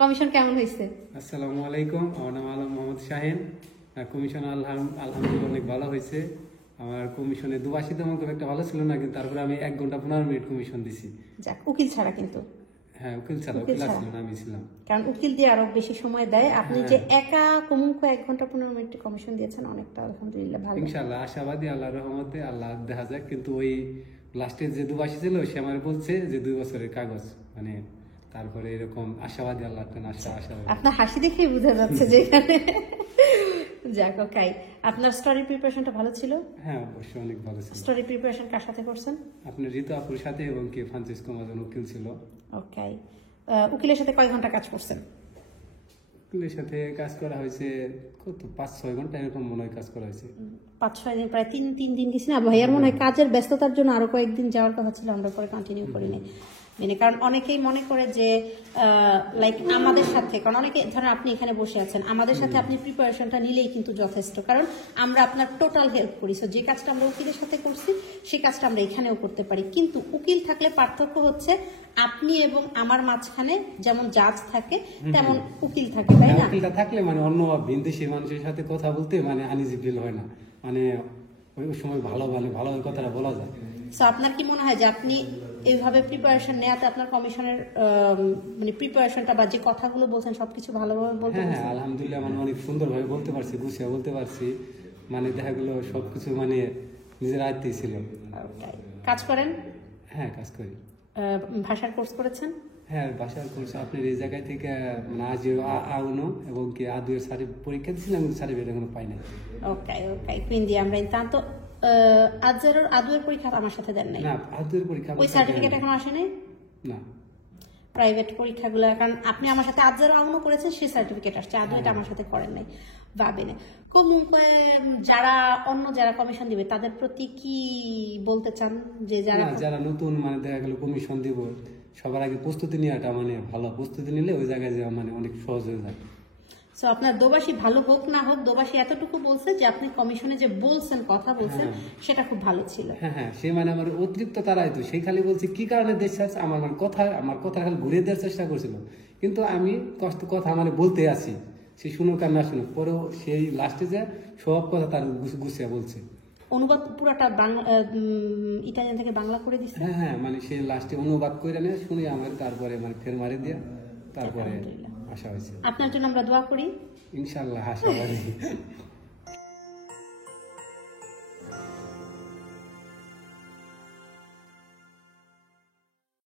Commission কেমন হয়েছে? আসসালামু আলাইকুম, আমার নাম আলম মোহাম্মদ শাহিন। কমিশন আলহামদুলিল্লাহ অনেক ভালো হয়েছে। আমার কমিশনে দুবাসী তেমন খুব একটা ভালো ছিল না, কিন্তু তারপরে আমি 1 ঘন্টা 15 মিনিট কমিশন দিছি। যাক, উকিল ছাড়া কিন্তু। হ্যাঁ, উকিল ছাড়া, উকিল ছিল না, আমি ছিলাম। কারণ উকিল দিয়ে আরো বেশি সময় দেয়। আপনি যে একা কমুকে 1 ঘন্টা 15 মিনিট কমিশন দিয়েছেন, অনেকটা আলহামদুলিল্লাহ ভালো। ইনশাআল্লাহ আশাবাদী, আল্লাহর রহমতে, আল্লাহ দেখা যাক। কিন্তু ওই লাস্টে যে দুবাসী ছিল সে আমার বলছে যে 2 বছরের কাগজ, মানে তারপরে এরকম আশাবাদী, আল্লাহ আশাবাদী। আপনার হাসি দেখেই বোঝা যাচ্ছে যে এখানে যাক ওকে। আপনার স্টোরি প্রিপারেশনটা ভালো ছিল? হ্যাঁ, অবশ্যই অনেক ভালো ছিল। স্টোরি প্রিপারেশন কার সাথে করছেন? আপনার ঋতু আপুর সাথে, এবং কে ফ্রান্সিসকো মাজন উকিল ছিল। ওকে। উকিলের সাথে কয় ঘন্টা কাজ করছেন? উকিলের সাথে কাজ করা হয়েছে কত 5-6 ঘন্টা এরকম মনে হয় কাজ করা হয়েছে। 5-6 দিন, প্রায় 3 দিন গেছি না ভাইয়ার। মনে হয় কাজের ব্যস্ততার জন্য আরো কয়েকদিন যাওয়ার কথা ছিল, আমরা পরে কন্টিনিউ করিনি। মানে কারণ অনেকেই মনে করে যে লাইক আমাদের সাথে, কারণ অনেকে ধরেন আপনি এখানে বসে আছেন, আমাদের সাথে আপনি প্রিপারেশনটা নিলেই কিন্তু যথেষ্ট, কারণ আমরা আপনার টোটাল হেল্প করি। সো যে কাজটা আমরা উকিলের সাথে করছি সেই কাজটা আমরা এখানেও করতে পারি। কিন্তু উকিল থাকলে পার্থক্য হচ্ছে আপনি এবং আমার মাঝখানে যেমন জাজ থাকে তেমন উকিল থাকে, তাই না? উকিলটা থাকলে মানে অন্য বিদেশি মানুষের সাথে কথা বলতে মানে আনইজি ফিল হয় না, মানে ওই সময় ভালো কথাটা বলা যায়। সো আপনার কি মনে হয় যে আপনি এইভাবে প্রিপারেশন নেওয়াতে আপনার কমিশনের মানে প্রিপারেশনটা বা যে কথাগুলো বলছেন সবকিছু ভালোভাবে বলতে পারছেন? হ্যাঁ, আলহামদুলিল্লাহ, মানে অনেক সুন্দরভাবে বলতে পারছি, গুছিয়ে বলতে পারছি। মানে দেখা গেলো সবকিছু মানে নিজের আয়ত্তেই ছিল। কাজ করেন? হ্যাঁ, কাজ করি। ভাষার কোর্স করেছেন? হ্যাঁ, বাসার কোর্স আপনার এই জায়গায় থেকে মানে আউনো এবং কি আদুয়ের পরীক্ষা দিয়েছিলাম, কিন্তু সার্টিফিকেট এখনো পাই নাই। ওকে ওকে, quindi আমরা intanto আদুয়ের পরীক্ষা আমার সাথে দেন নাই? না, আদুয়ের পরীক্ষা ওই সার্টিফিকেট এখন আসে নাই? না, প্রাইভেট পরীক্ষাগুলো, কারণ আপনি আমার সাথে আদুয়ের আউনো করেছেন, সেই সার্টিফিকেট আসছে, আদুয়েটা আমার সাথে করেন নাই। ভাবেন যারা অন্য যারা কমিশন দিবে তাদের প্রতি কি বলতে চান? যে যারা নতুন মানে দেখা গেল কমিশন দিব, সবার আগে প্রস্তুতি নেওয়াটা, মানে ভালো প্রস্তুতি নিলে ওই জায়গায় যাওয়া মানে অনেক সহজ হয়ে যায়। সো আপনার দোবাসী ভালো হোক না হোক, দোবাসী এতটুকু বলছে যে আপনি কমিশনে যে বলছেন, কথা বলছেন, সেটা খুব ভালো ছিল। হ্যাঁ, সে মানে আমার অতিরিক্ত তারাই তো, সেই খালি বলছে কি কারণে দেশ চাচ্ছে, আমার কথা খালি ঘুরিয়ে দেওয়ার চেষ্টা করছিল। কিন্তু আমি কথা মানে বলতে আসি, সে শুনুক আর না শুনুক, পরেও সেই লাস্টে যে সব কথা তার গুছিয়ে বলছে। অনুবাদ পুরাটা ইটালিয়ান থেকে বাংলা করে দিচ্ছে। হ্যাঁ, মানে সে লাস্টে অনুবাদ করে নিয়ে শুনে আমার, তারপরে মানে ফের মারে দিয়া তারপরে আশা হয়েছে। আপনার জন্য আমরা দোয়া করি, ইনশাআল্লাহ আশাবাদী।